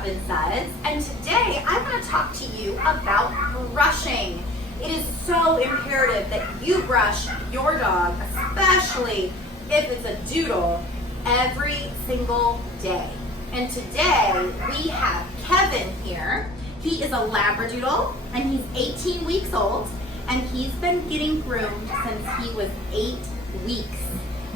Kevin says, and today I'm going to talk to you about brushing. It is so imperative that you brush your dog, especially if it's a Doodle, every single day. And today we have Kevin here. He is a Labradoodle and he's 18 weeks old, and he's been getting groomed since he was 8 weeks.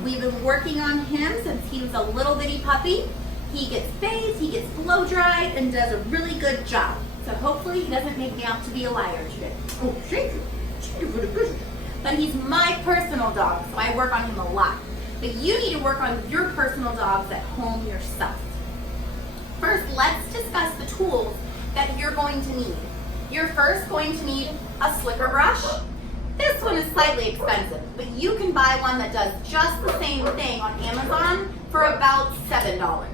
We've been working on him since he was a little bitty puppy. He gets bathed, he gets blow dried, and does a really good job. So hopefully he doesn't make me out to be a liar today. Oh, thank you. Thank you for the visit. But he's my personal dog, so I work on him a lot. But you need to work on your personal dogs at home yourself. First, let's discuss the tools that you're going to need. You're first going to need a slicker brush. This one is slightly expensive, but you can buy one that does just the same thing on Amazon for about $7.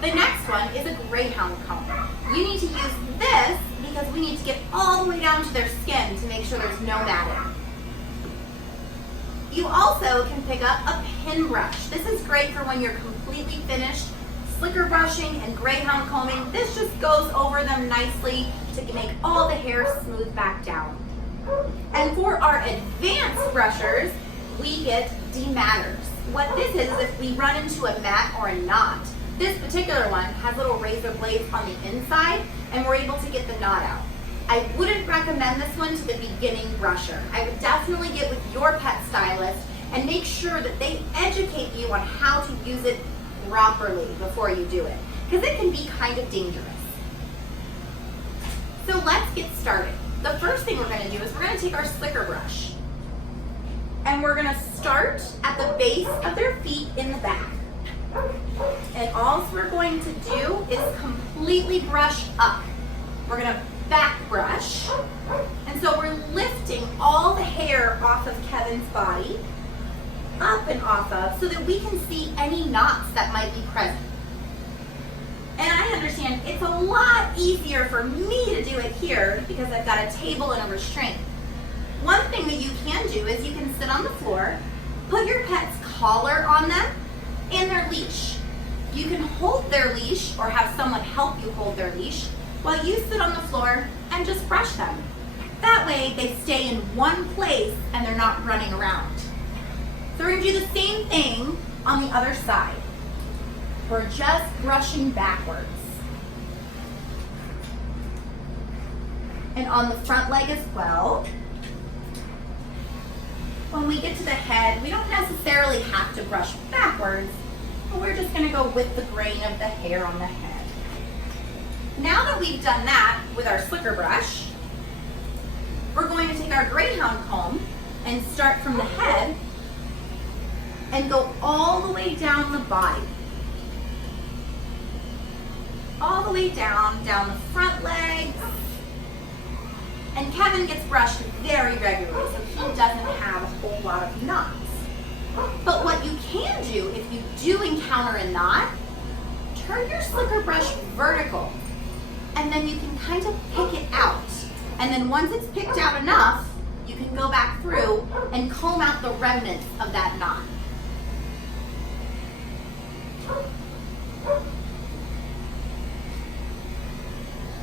The next one is a greyhound comb. You need to use this because we need to get all the way down to their skin to make sure there's no matting. You also can pick up a pin brush. This is great for when you're completely finished slicker brushing and greyhound combing. This just goes over them nicely to make all the hair smooth back down. And for our advanced brushers, we get dematters. What this is if we run into a mat or a knot. This particular one has little razor blades on the inside, and we're able to get the knot out. I wouldn't recommend this one to the beginning brusher. I would definitely get with your pet stylist and make sure that they educate you on how to use it properly before you do it, because it can be kind of dangerous. So let's get started. The first thing we're going to do is we're going to take our slicker brush and we're going to start at the base of their feet in the back. And all we're going to do is completely brush up. We're going to back brush. And so we're lifting all the hair off of Kevin's body, up and off of, so that we can see any knots that might be present. And I understand it's a lot easier for me to do it here because I've got a table and a restraint. One thing that you can do is you can sit on the floor, put your pet's collar on them and their leash. You can hold their leash or have someone help you hold their leash while you sit on the floor and just brush them. That way they stay in one place and they're not running around. So we're going to do the same thing on the other side. We're just brushing backwards. And on the front leg as well. When we get to the head, we don't necessarily have to brush backwards, but we're just going to go with the grain of the hair on the head. Now that we've done that with our slicker brush, we're going to take our greyhound comb and start from the head and go all the way down the body. All the way down the front legs. And Kevin gets brushed very regularly, so he doesn't have a whole lot of knots. But what you can do if you do encounter a knot, turn your slicker brush vertical, and then you can kind of pick it out. And then once it's picked out enough, you can go back through and comb out the remnants of that knot.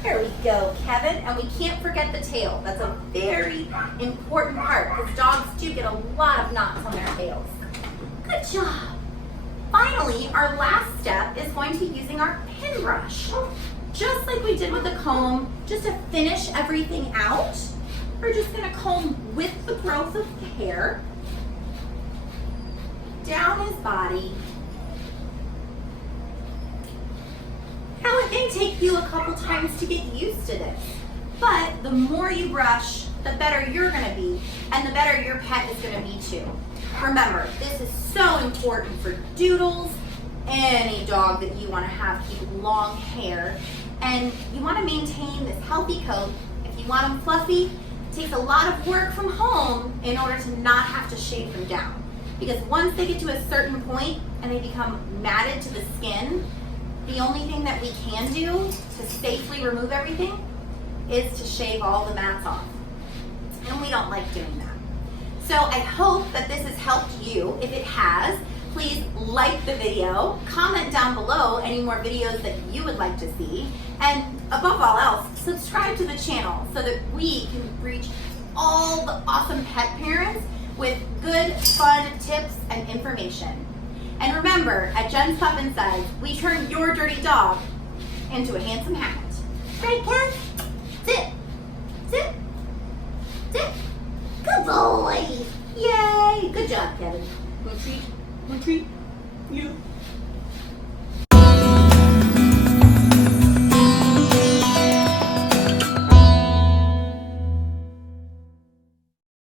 There we go, Kevin. And we can't forget the tail. That's a very important part because dogs do get a lot of knots on their tails. Good job. Finally, our last step is going to be using our pin brush. Just like we did with the comb, just to finish everything out, we're just going to comb with the growth of the hair down his body. Now it may take you a couple times to get used to this, but the more you brush, the better you're going to be, and the better your pet is going to be too. Remember, this is so important for Doodles, any dog that you want to have keep long hair, and you want to maintain this healthy coat. If you want them fluffy, it takes a lot of work from home in order to not have to shave them down. Because once they get to a certain point and they become matted to the skin, the only thing that we can do to safely remove everything is to shave all the mats off. And we don't like doing that. So I hope that this has helped you. If it has, Please like the video, comment down below any more videos that you would like to see, and above all else, subscribe to the channel so that we can reach all the awesome pet parents with good, fun tips and information. And remember, at Jenn's Pup Insides, we turn your dirty dog into a handsome habit. Right, Ken? Sit. Sit. Sit. Good boy. Yay. Good job, Kevin. Want a treat? Want a treat? You.